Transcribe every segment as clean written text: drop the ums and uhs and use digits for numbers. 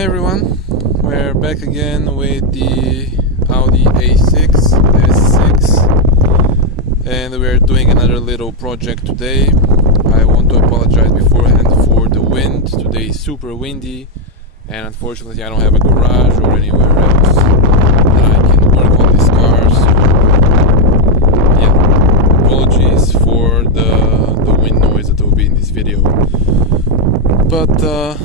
Hey everyone, we're back again with the Audi A6, S6, and we're doing another little project today. I want to apologize beforehand for the wind. Today is super windy, and unfortunately I don't have a garage or anywhere else that I can work on this car, so yeah, apologies for the wind noise that will be in this video. But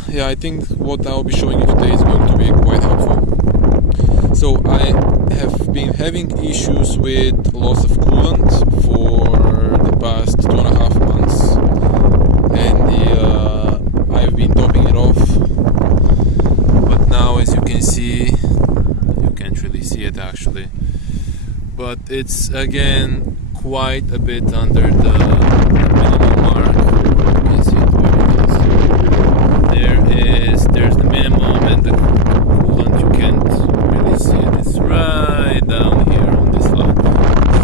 yeah, I think what I'll be showing you today is going to be quite helpful. So I have been having issues with loss of coolant for the past 2.5 months, and I've been topping it off. But now, as you can see, you can't really see it actually, but it's again quite a bit under the minimum mark. There's the minimum, and the coolant, you can't really see it. It's right down here on this line.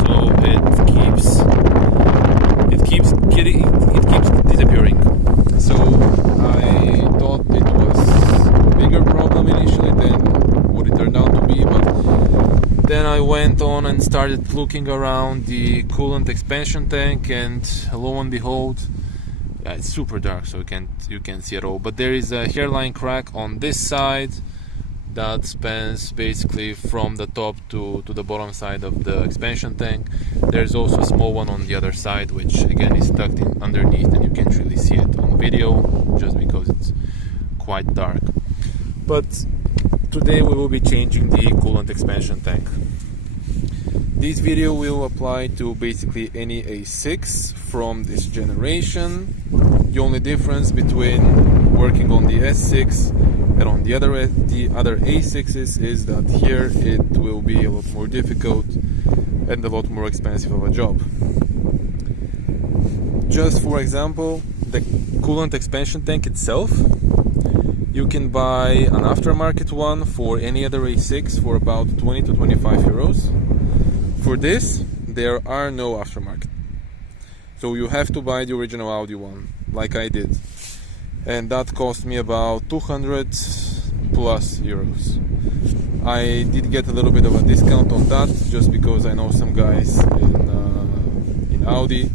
So it keeps disappearing. So I thought it was a bigger problem initially than what it turned out to be, but then I went on and started looking around the coolant expansion tank, and lo and behold, yeah, it's super dark, so you can't see it all. But there is a hairline crack on this side that spans basically from the top to the bottom side of the expansion tank. There's also a small one on the other side, which again is tucked in underneath, and you can't really see it on video just because it's quite dark. But today we will be changing the coolant expansion tank. This video will apply to basically any A6 from this generation. The only difference between working on the S6 and on the other A6s is that here it will be a lot more difficult and a lot more expensive of a job. Just for example, the coolant expansion tank itself, you can buy an aftermarket one for any other A6 for about 20 to 25 euros. For this, there are no aftermarket. So you have to buy the original Audi one, like I did. And that cost me about 200 plus euros. I did get a little bit of a discount on that, just because I know some guys in Audi.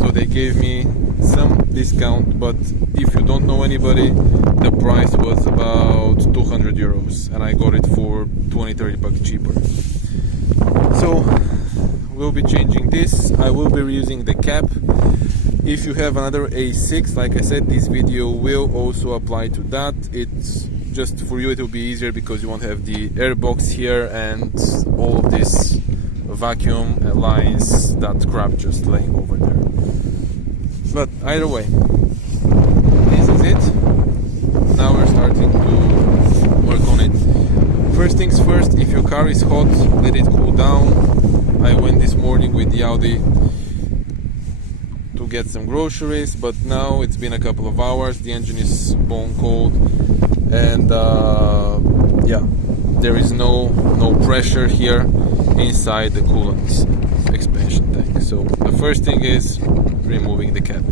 So they gave me some discount, but if you don't know anybody, the price was about 200 euros, and I got it for 20-30 bucks cheaper. So we'll be changing this. I will be reusing the cap. If you have another A6, like I said, this video will also apply to that. It's just for you, it will be easier because you won't have the air box here and all of this vacuum lines, that crap just laying over there. But either way, this is it. Now we're starting to work on it. First things first, if your car is hot, let it cool down. I went this morning with the Audi to get some groceries, but now it's been a couple of hours, the engine is bone cold, and yeah, there is no pressure here inside the coolant expansion tank. So the first thing is removing the cap.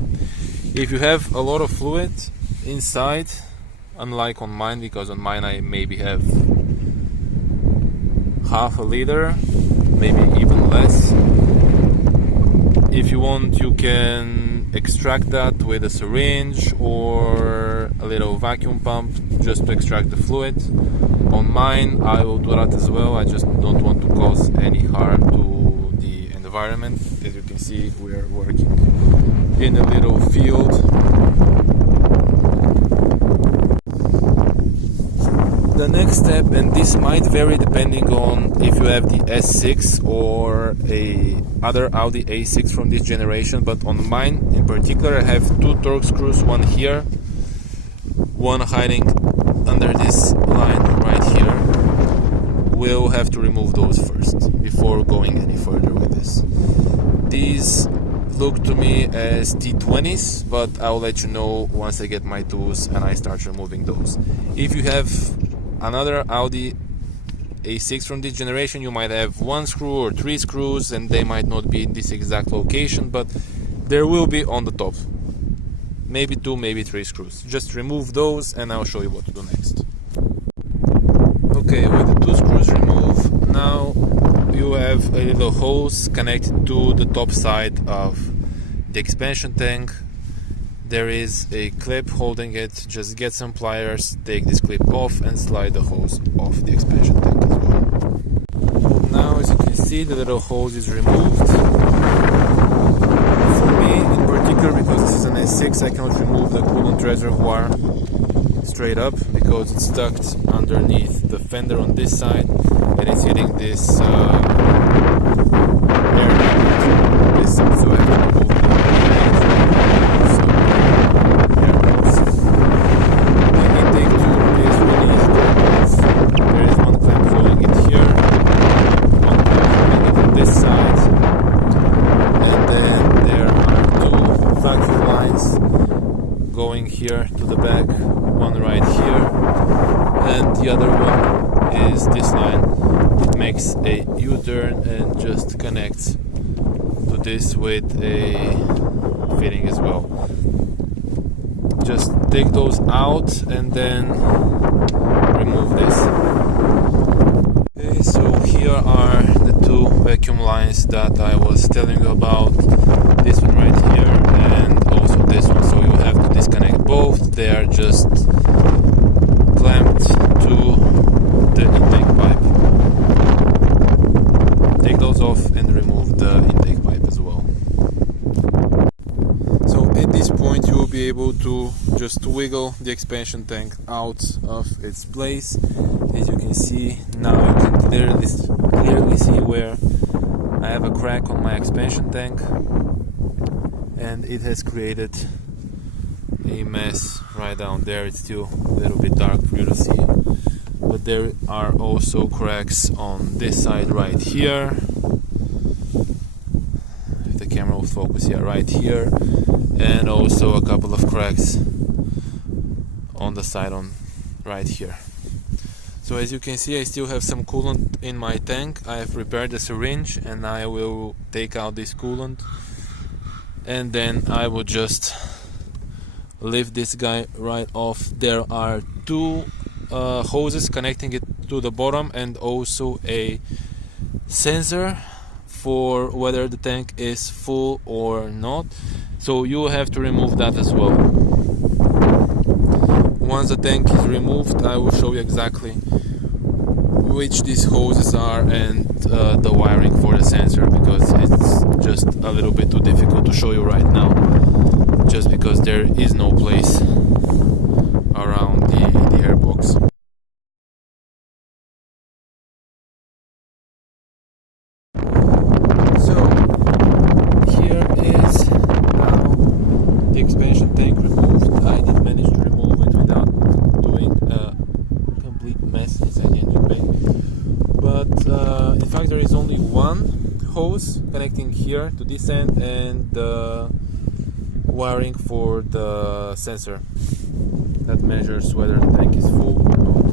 If you have a lot of fluid inside, unlike on mine, because on mine I maybe have half a liter, maybe even less. If you want, you can extract that with a syringe or a little vacuum pump just to extract the fluid. On mine, I will do that as well. I just don't want to cause any harm to the environment. As you can see, we are working in a little field. The next step, and this might vary depending on if you have the S6 or a other Audi A6 from this generation, but on mine in particular I have two torque screws, one here, one hiding under this line right here. We'll have to remove those first before going any further with this. These look to me as T20s, but I'll let you know once I get my tools and I start removing those. If you have another Audi A6 from this generation, you might have one screw or three screws, and they might not be in this exact location, but there will be on the top. maybe 2, maybe 3 screws. Just remove those and I'll show you what to do next. Okay, with the two screws removed, now you have a little hose connected to the top side of the expansion tank. There is a clip holding it. Just get some pliers, take this clip off and slide the hose off the expansion tank as well. Now, as you can see, the little hose is removed. For me in particular, because this is an S6, I cannot remove the coolant reservoir straight up because it's stuck underneath the fender on this side and it's hitting this air this side, so I have to remove the intake tube is released. There is one clamp holding it here, one clamp holding it on this side, and then there are two vacuum lines going here to the back, one right here and the other one is this line. It makes a U-turn and just connects to this with a fitting as well. Just take those out and then remove this. Okay, so here are the two vacuum lines that I was telling you about. This one right here and also this one, so you have to disconnect both. They are just clamped to the intake pipe. Take those off and remove the intake pipe as well. So at this point you will be able to just wiggle the expansion tank out of its place. As you can see, now you can clearly see where I have a crack on my expansion tank, and it has created a mess right down there. It's still a little bit dark for you to see, but there are also cracks on this side right here. If the camera will focus, yeah, right here, and also a couple of cracks on the side on right here. So as you can see, I still have some coolant in my tank. I have prepared the syringe and I will take out this coolant and then I will just lift this guy right off. There are two hoses connecting it to the bottom and also a sensor for whether the tank is full or not, so you have to remove that as well. Once the tank is removed, I will show you exactly which these hoses are and the wiring for the sensor, because it's just a little bit too difficult to show you right now, just because there is no place around the airbox. So here is now the expansion tank removed. I did manage to remove it without doing a complete mess inside the engine bay, but in fact there is only one hose connecting here to this end and the wiring for the sensor that measures whether the tank is full or not.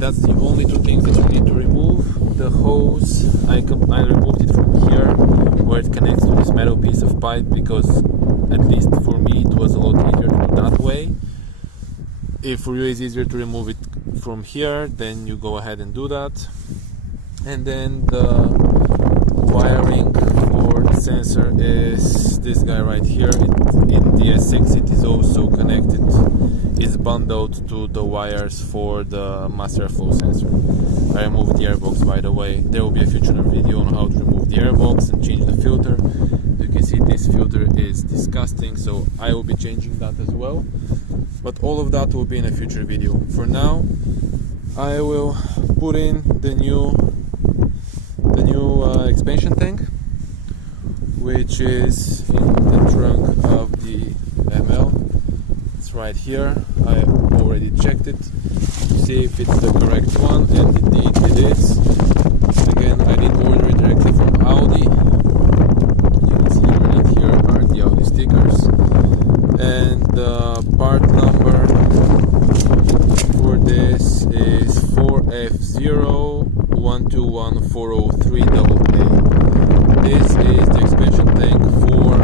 That's the only two things that you need to remove. The hose, I removed it from here where it connects to this metal piece of pipe, because at least for me it was a lot easier to do that way. If for you it's easier to remove it from here, then you go ahead and do that. And then the wiring for the sensor is this guy right here. In the S6 it is also connected, it's bundled to the wires for the master flow sensor. I removed the airbox, by the way. There will be a future video on how to remove the airbox and change the filter. You can see this filter is disgusting, so I will be changing that as well. But all of that will be in a future video. For now, I will put in the new expansion tank, which is in the trunk of the ML. It's right here. I already checked it to see if it's the correct one, and indeed it is. Again, I did order it directly from Audi. You can see underneath here are the Audi stickers, and the part number for this is 4F0121403AA. This is the expansion tank for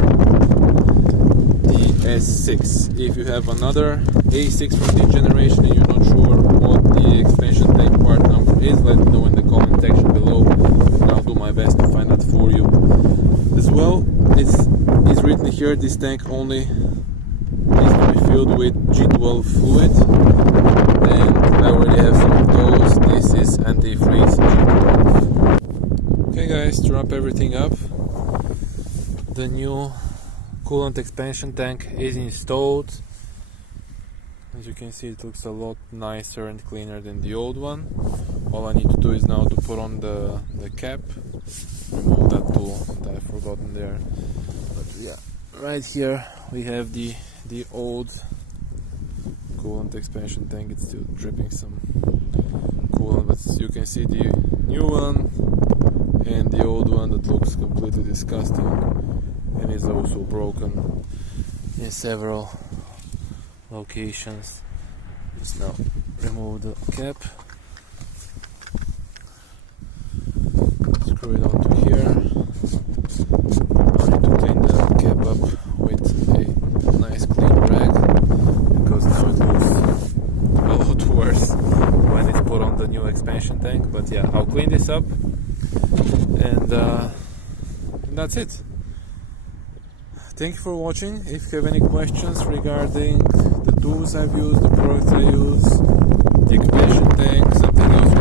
the S6. If you have another A6 from this generation and you're not sure what the expansion tank part number is, let me know in the comment section below and I'll do my best to find that for you. As well, it's written here, this tank only needs to be filled with G12 fluid, and I already have some of those. This is antifreeze G12. Okay guys, to wrap everything up, the new coolant expansion tank is installed. As you can see, it looks a lot nicer and cleaner than the old one. All I need to do is now to put on the cap, remove that tool that I forgot in there. But yeah, right here we have the old coolant expansion tank. It's still dripping some coolant, but you can see the new one and the old one that looks completely disgusting and is also broken in several locations. Just now remove the cap, screw it onto here. I need to clean the cap up with a nice clean rag, because now it looks a lot worse when it's put on the new expansion tank. But yeah, I'll clean this up and that's it. Thank you for watching. If you have any questions regarding the tools I've used, the products I use, the expansion tank, something else